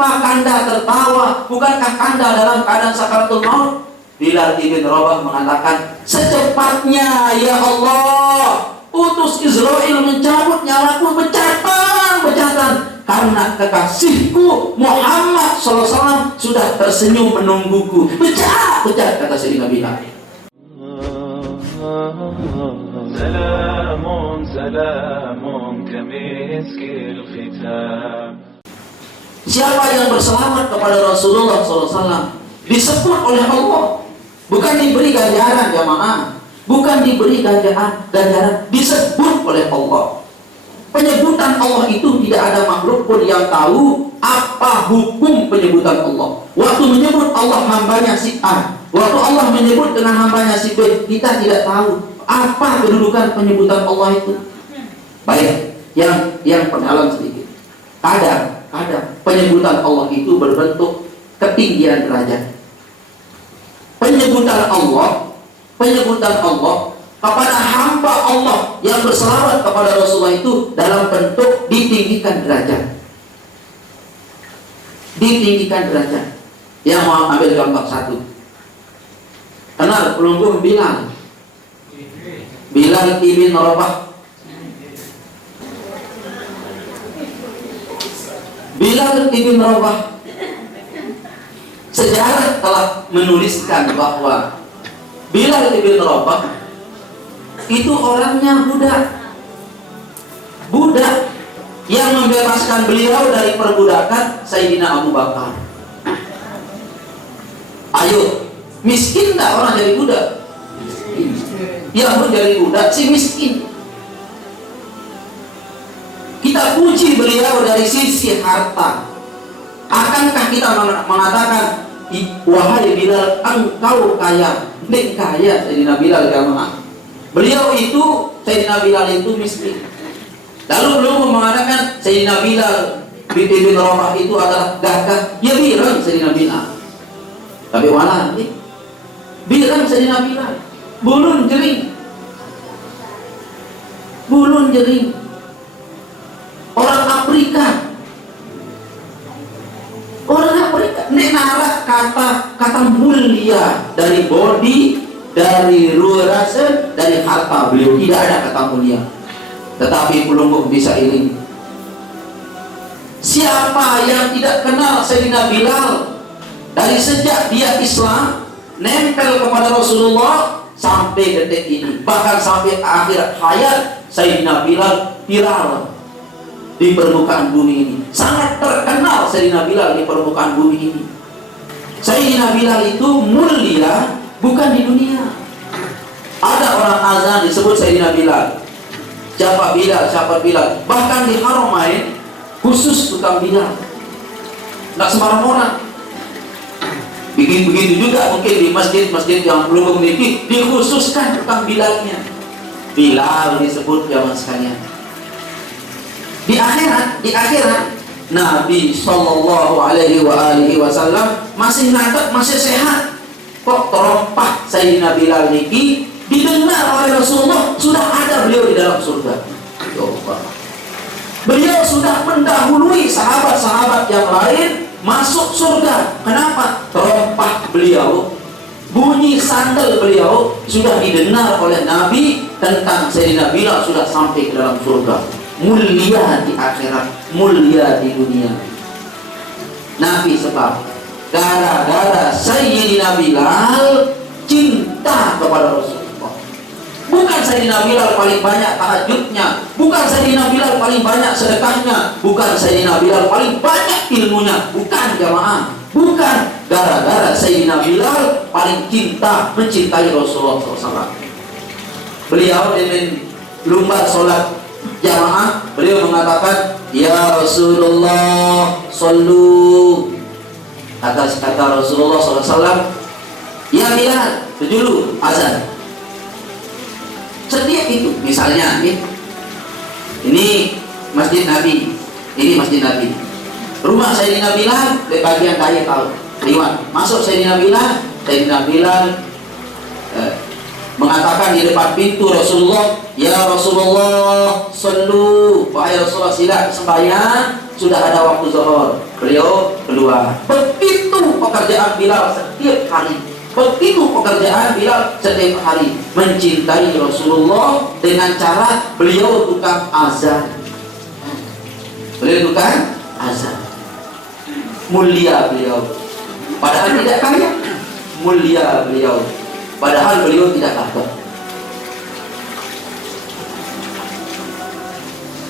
Kenapa Kanda tertawa? Bukankah Kanda dalam keadaan sakaratul maut? Bilal ibn Rabah mengatakan, secepatnya ya Allah, utus Israel mencabut nyawaku bejatan, karena kekasihku Muhammad SAW sudah tersenyum menungguku. Becat, kata Sayyidina Bilal. سلام كمسك الختام. Siapa yang berselamat kepada Rasulullah SAW disebut oleh Allah, bukan diberi ganjaran jamaah, bukan diberi ganjaran, disebut oleh Allah. Penyebutan Allah itu tidak ada makhluk pun yang tahu apa hukum penyebutan Allah. Waktu menyebut Allah hambanya si A, waktu Allah menyebut dengan hambanya si B, kita tidak tahu apa kedudukan penyebutan Allah itu. Baik, yang pendalam sedikit. Kadang penyebutan Allah itu berbentuk ketinggian derajat. Penyebutan Allah kepada hamba Allah yang berselawat kepada Rasulullah itu dalam bentuk ditinggikan derajat. Yang mau ambil contoh satu. Kenal pelungguh Bilal ibn Rabah. Bilal ibn Rabah, sejarah telah menuliskan bahwa Bilal ibn Rabah itu orangnya budak yang membebaskan beliau dari perbudakan Sayyidina Abu Bakar. Ayo, miskin tak orang jadi budak? Yang menjadi budak si miskin. Kita puji beliau dari sisi harta. Akankah kita mengatakan, wahai Bilal, engkau kaya? Nek kaya Sayyidina Bilal jamaah. Beliau itu, Sayyidina Bilal itu miskin. Lalu belum mengatakan Sayyidina Bilal bin Rabah itu adalah gagah. Ya bilang Sayyidina Bilal. Tapi wala bilang Sayyidina Bilal bulun jering. Orang Afrika. Nek narak kata mulia dari body, dari rasa, dari harta beliau tidak ada kata mulia. Tetapi pelungguh bisa ini. Siapa yang tidak kenal Sayyidina Bilal dari sejak dia Islam nempel kepada Rasulullah sampai detik ini, bahkan sampai akhir hayat Sayyidina Bilal viral di permukaan bumi ini. Sangat terkenal Sayyidina Bilal di permukaan bumi ini. Sayyidina Bilal itu mulia bukan di dunia. Ada orang azan disebut Sayyidina Bilal. Siapa Bilal? Bahkan di Haramain khusus tukang Bilal. Tidak sembarang orang. Begitu juga mungkin di masjid-masjid yang belum memiliki dikhususkan tukang Bilalnya. Bilal disebut zaman sekalian. Di akhirat Nabi Sallallahu Alaihi Wasallam masih natak, masih sehat. Kok terompah Sayyidina Bilal niki didengar oleh Rasulullah, sudah ada beliau di dalam surga. Beliau sudah mendahului sahabat-sahabat yang lain masuk surga. Kenapa? Terompah beliau, bunyi sandal beliau sudah didengar oleh Nabi tentang Sayyidina Bilal sudah sampai ke dalam surga. Mulia di akhirat, mulia di dunia. Nabi sebab gara-gara Sayyidina Bilal cinta kepada Rasulullah. Bukan Sayyidina Bilal paling banyak tahajudnya, bukan Sayyidina Bilal paling banyak sedekahnya, bukan Sayyidina Bilal paling banyak ilmunya, bukan jamaah. Bukan, gara-gara Sayyidina Bilal paling mencintai Rasulullah SAW. Beliau dengan lumba sholat jamaah, beliau mengatakan, ya Rasulullah sallu. Atas kata Rasulullah SAW, ya Bilal, dulu azan. Setiap itu, misalnya ini masjid Nabi, rumah Sayyidina Bilal di bagian daya tahu, liwat masuk Sayyidina Bilal mengatakan di depan pintu Rasulullah, Ya Rasulullah, sallu. Wahai Rasulullah, sila sembahyang, sudah ada waktu zuhur. Beliau keluar. Begitu pekerjaan Bilal setiap hari. Begitu pekerjaan Bilal setiap hari. Mencintai Rasulullah dengan cara beliau tukang azan. Beliau tukang azan. Mulia beliau. Padahal tidak kaya. Mulia beliau. Padahal beliau tidak kaya.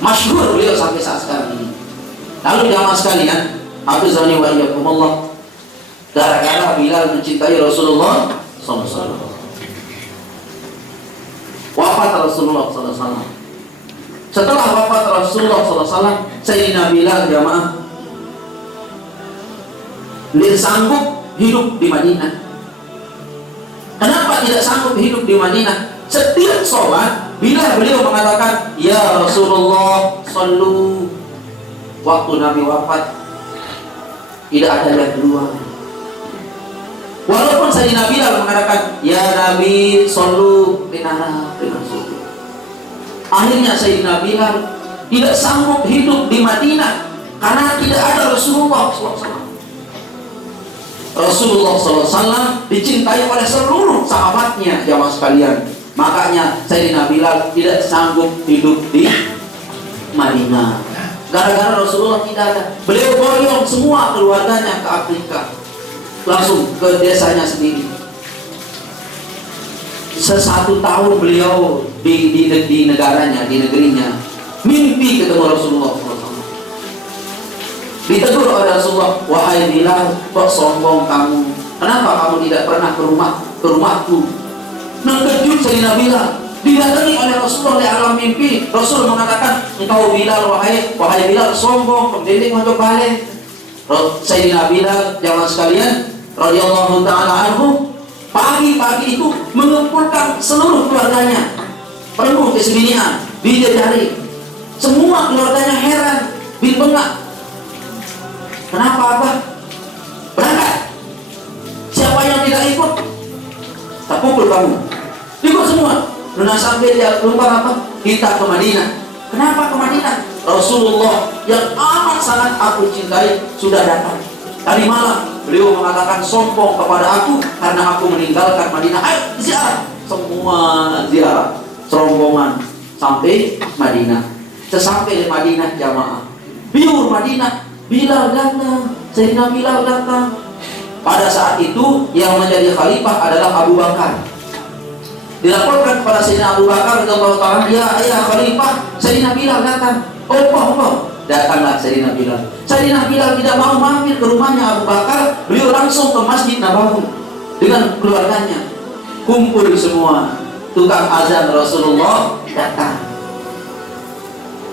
Masyhur beliau sampai saat sekarang ini. Lalu jamaah sekalian, hafizani wa iyyakumullah, gara-gara Bilal mencintai Rasulullah SAW. Wafat Rasulullah SAW. Setelah wafat Rasulullah SAW, Sayyidina Bilal jamaah tidak sanggup hidup di Madinah. Kenapa tidak sanggup hidup di Madinah? Setiap sholat, bila beliau mengatakan, Ya Rasulullah, sallu. Waktu Nabi wafat, tidak ada yang keluar. Walaupun Sayyidina Bilal mengatakan, Ya Nabi, sallu binara dengan subuh. Akhirnya Sayyidina Bilal tidak sanggup hidup di Madinah karena tidak ada Rasulullah SAW. Rasulullah SAW dicintai oleh seluruh sahabatnya, jamaah sekalian. Makanya Sayyidina Bilal tidak sanggup hidup di Madinah. Gara-gara Rasulullah tidak ada. Beliau boyong semua keluarganya ke Afrika, langsung ke desanya sendiri. 1 tahun beliau di negaranya, di negerinya, mimpi ketemu Rasulullah SAW. Ditegur oleh Rasulullah, wahai Bilal, kok sombong kamu? Kenapa kamu tidak pernah ke rumahku? Mengkejut Sayyidina Bilal, didatangi oleh Rasulullah di alam mimpi. Rasul mengatakan, engkau Bilal, wahai Bilal, sombong, kemudian masuk balik. Sayyidina Bilal, jamaah sekalian, radhiyallahu ta'ala anhu, pagi-pagi itu mengumpulkan seluruh keluarganya, penuh kesedihan, bidadari. Semua keluarganya heran, bengak. Kenapa Abah? Berangkat. Siapa yang tidak ikut? Tak pukul kamu. Ikut semua. Luna sampai dia lupa apa? Kita ke Madinah. Kenapa ke Madinah? Rasulullah yang amat sangat aku cintai sudah datang. Tadi malam beliau mengatakan sombong kepada aku karena aku meninggalkan Madinah. Ayo ziarah. Semua ziarah serombongan sampai Madinah. Sesampai di Madinah jamaah, biur Madinah, Bilal datang, Sayyidina Bilal datang. Pada saat itu yang menjadi khalifah adalah Abu Bakar. Dilaporkan kepada Sayyidina Abu Bakar radhiyallahu ta'ala, ya khalifah, Sayyidina Bilal datang. Oh, datanglah Sayyidina Bilal. Sayyidina Bilal tidak mau mampir ke rumahnya Abu Bakar, beliau langsung ke Masjid Nabawi dengan keluarganya. Kumpul semua, tukang azan Rasulullah datang.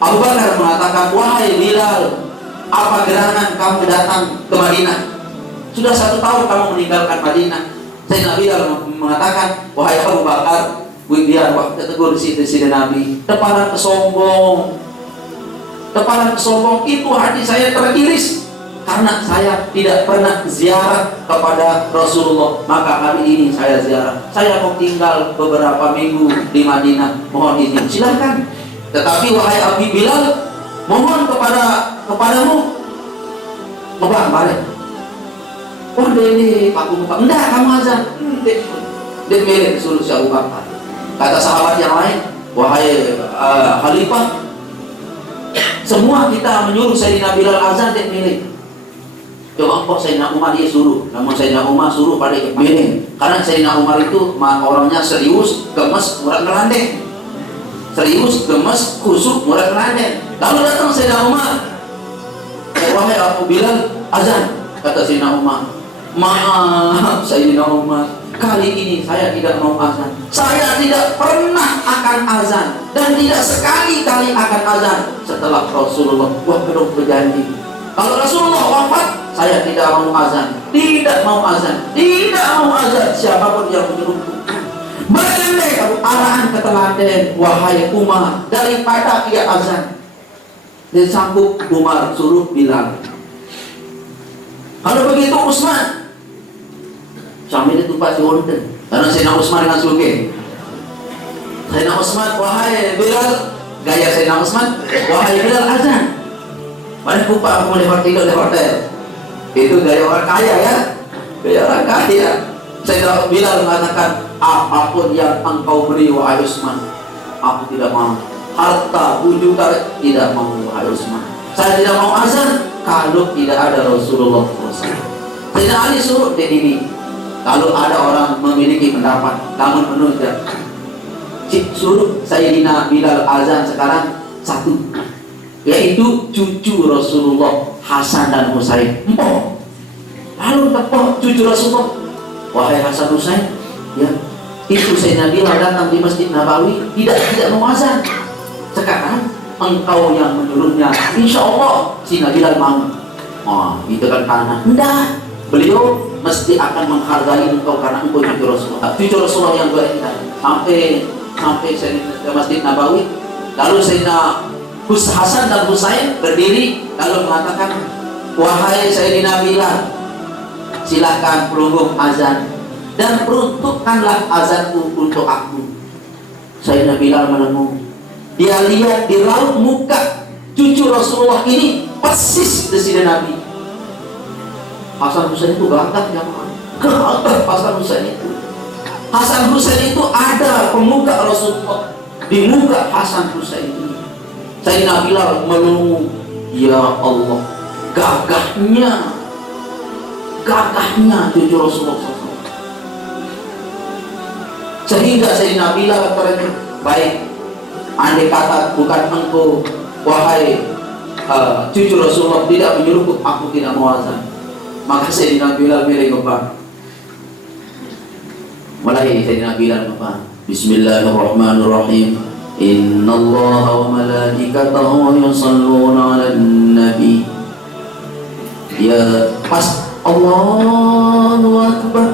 Abu Bakar mengatakan, wahai Bilal, apa gerangan kamu datang ke Madinah? Sudah 1 tahun kamu meninggalkan Madinah. Sayyidina Bilal mengatakan, wahai Abu Bakar, biar waktu tegur si Nabi, teparan kesombong itu hati saya terkiris karena saya tidak pernah ziarah kepada Rasulullah. Maka hari ini saya ziarah. Saya mau tinggal beberapa minggu di Madinah, mohon izin. Silakan. Tetapi wahai Abi Bilal, mohon kepadamu, balik. Oh deh, aku buka. Enggak, kamu azan. Dia milik suruh si Abu Bakar. Kata sahabat yang lain, wahai khalifah, semua kita menyuruh Sayyidina Bilal azan, dia milik. Coba kok Sayyidina Umar dia suruh. Namun Sayyidina Umar suruh pada milik. Karena Sayyidina Umar itu orangnya serius, gemes, murah ngelandeng. Serius, gemes, khusyuk, murah ngelandeng. Lalu datang Sayyidina Umar, wahai Abu Bilal, azan. Kata Sayyidina Umar, maaf Sayyidina Umar, kali ini saya tidak mau azan. Saya tidak pernah akan azan dan tidak sekali-kali akan azan setelah Rasulullah berjanji. Kalau Rasulullah wafat, saya tidak mau azan, tidak mau azan, tidak mau azan. Siapapun yang menyuruhku, balik arahan ke teladan, wahai Umar, daripada ia azan. Dan sanggup Umar suruh Bilal. Kalau begitu Utsman, sambil itu pasti wonten. Karena Sayyidina Utsman dengan suge. Sayyidina Utsman, wahai Bilal, gaya Sayyidina Utsman, wahai Bilal azan. Mana lupa aku lewat tidur di hotel. Itu gaya orang kaya ya, gaya orang kaya. Sayyidina Bilal mengatakan, apapun yang engkau beri wahai Utsman, aku tidak mau. Harta, bujukan, tidak mau wahai Utsman. Saya tidak mau azan kalau tidak ada Rasulullah SAW. Sayyidina Ali suruh ini. Kalau ada orang memiliki pendapat, namun menunjukkan, suruh Sayyidina Bilal azan sekarang satu, yaitu cucu Rasulullah Hasan dan Husain. Empok. Lalu tepok cucu Rasulullah, wahai Hasan Husain, ya, itu Sayyidina Bilal datang di Masjid Nabawi tidak mau azan. Sekarang engkau yang menyuruhnya, insya Allah si Bilal mau. Oh, itu kan karena enggak, beliau mesti akan menghargai engkau karena engkau cucu Rasulullah. Cucu Rasulullah yang berindah sampai ke Masjid Nabawi. Lalu Sayyidina Hasan dan Husain berdiri lalu mengatakan, wahai Sayyidina Bilal, silakan pelunggung azan dan peruntukkanlah azanku untuk aku. Sayyidina Bilal melengung. Dia lihat di raut muka cucu Rasulullah ini persis desire Nabi. Hasan Husain itu gagah ya, gagah Hasan Husain itu. Hasan Husain itu ada pemuka Rasulullah di muka Hasan Husain ini. Sayyidina Bilal melungu, ya Allah, gagahnya cucu Rasulullah SAW. Sehingga Sayyidina Bilal berkata, baik, andai kata bukan engkau wahai cucu Rasulullah tidak menyuruhku, aku tidak mau azan. Maka Sayyidina Bilal milih ngebang. Mulai Sayyidina Bilal ngebang. Bismillahirrahmanirrahim. Innallaha wa malaikatahu yusalluna 'alan nabi. Ya, pas Allahu Akbar.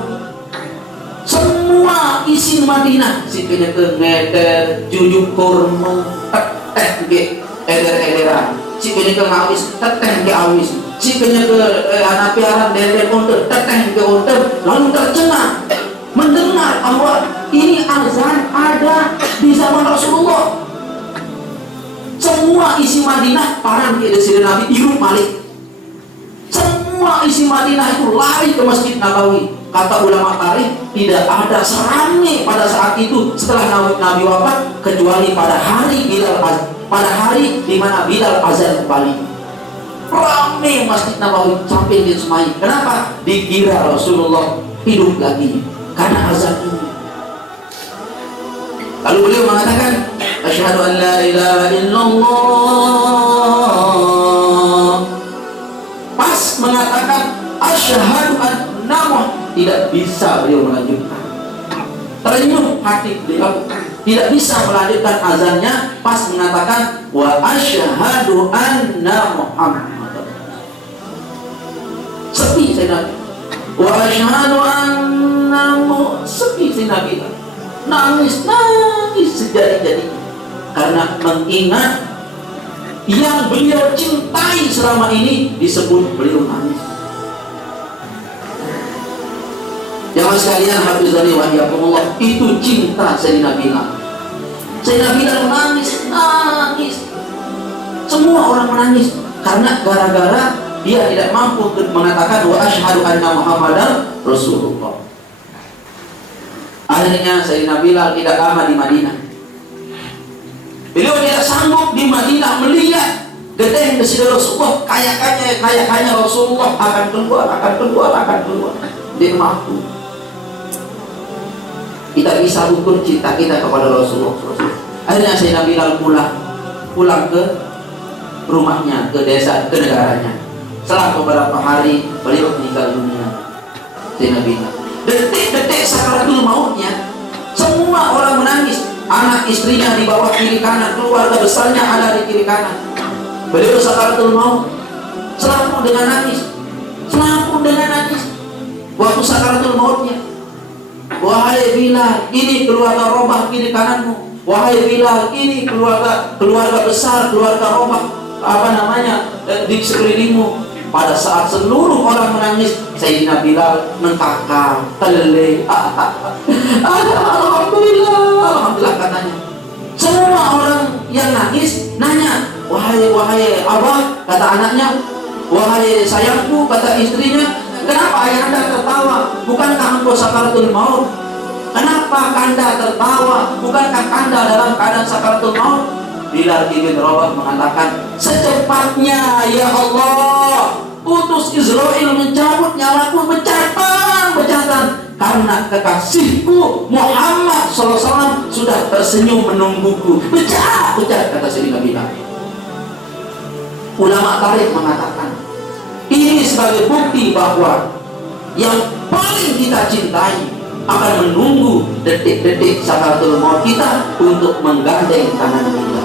Semua isi Madinah sikenya ke ngeder, jujuk kurma, teteh ge eder-ederan. Sikenya ke ngawis, teteh ge awis. Sikenya ke anak piaran dendeng unter, teteh ge unter. Lalu tercengang mendengar bahwa ini azan ada di zaman Rasulullah. Semua isi Madinah parang ke desire Nabi irung balik. Semua isi Madinah itu lari ke Masjid Nabawi. Kata ulama tarikh, tidak ada seramai pada saat itu setelah Nabi wafat kecuali pada hari Bilal azan, pada hari di mana Bilal azan kembali. Ramai Masjid Nabawi sampai di semai. Kenapa? Dikira Rasulullah hidup lagi karena azan ini. Lalu beliau mengatakan, asyhadu an la ilaha illallah. Pas mengatakan asyhadu anna Muhammad, tidak bisa beliau melanjutkan. Terenyuh hati beliau, tidak bisa melanjutkan azannya pas mengatakan wa asyhadu anna Muhammad. Sepi saya Nabi. Wa asyhadu anna Muhammad. Sepi saya Nabi. Nangis sejadi-jadinya karena mengingat yang beliau cintai selama ini disebut beliau nangis. Jamaah sekalian, hafizani wa iyyakumullah, itu cinta Sayyidina Bilal. Sayyidina Bilal menangis. Semua orang menangis karena gara-gara dia tidak mampu mengatakan wa asyhadu anna Muhammadar Rasulullah. Akhirnya Sayyidina Bilal tidak lama di Madinah. Beliau tidak sanggup di Madinah melihat gedeng desire Rasulullah, kaya-kaya Rasulullah akan keluar. Dia mampu. Kita bisa ukur cinta kita kepada Rasulullah. Akhirnya Sayyidina Bilal pulang ke rumahnya, ke desa, ke negaranya. Setelah beberapa hari beliau meninggal dunia. Sayyidina Bilal. Detik-detik sakaratul mautnya, semua orang menangis. Anak istrinya di bawah kiri kanan, keluarga besarnya ada di kiri kanan. Beliau sakaratul maut, selalu dengan nangis. Waktu sakaratul mautnya, wahai Bilal, ini keluarga Romah kiri kananmu. Wahai Bilal, ini keluarga besar, keluarga Romah di sekelilingmu. Pada saat seluruh orang menangis, Sayyidina Bilal mengkakak, alhamdulillah katanya. Semua orang yang nangis nanya, wahai abah, kata anaknya, wahai sayangku, kata istrinya, kenapa ayah anda tertawa? Bukankah engkau sakaratul maut? Kenapa kanda tertawa? Bukankah kanda dalam keadaan sakaratul maut? Bilal bin Rabah mengatakan, secepatnya ya Allah, utus Israel mencabut nyawaku becatan, karena kekasihku Muhammad SAW sudah tersenyum menungguku. Becat, kata Sayyidina Bilal. Ulama tarikh mengatakan, ini sebagai bukti bahwa yang paling kita cintai akan menunggu detik-detik sakaratul maut kita untuk menggandeng tangan kita.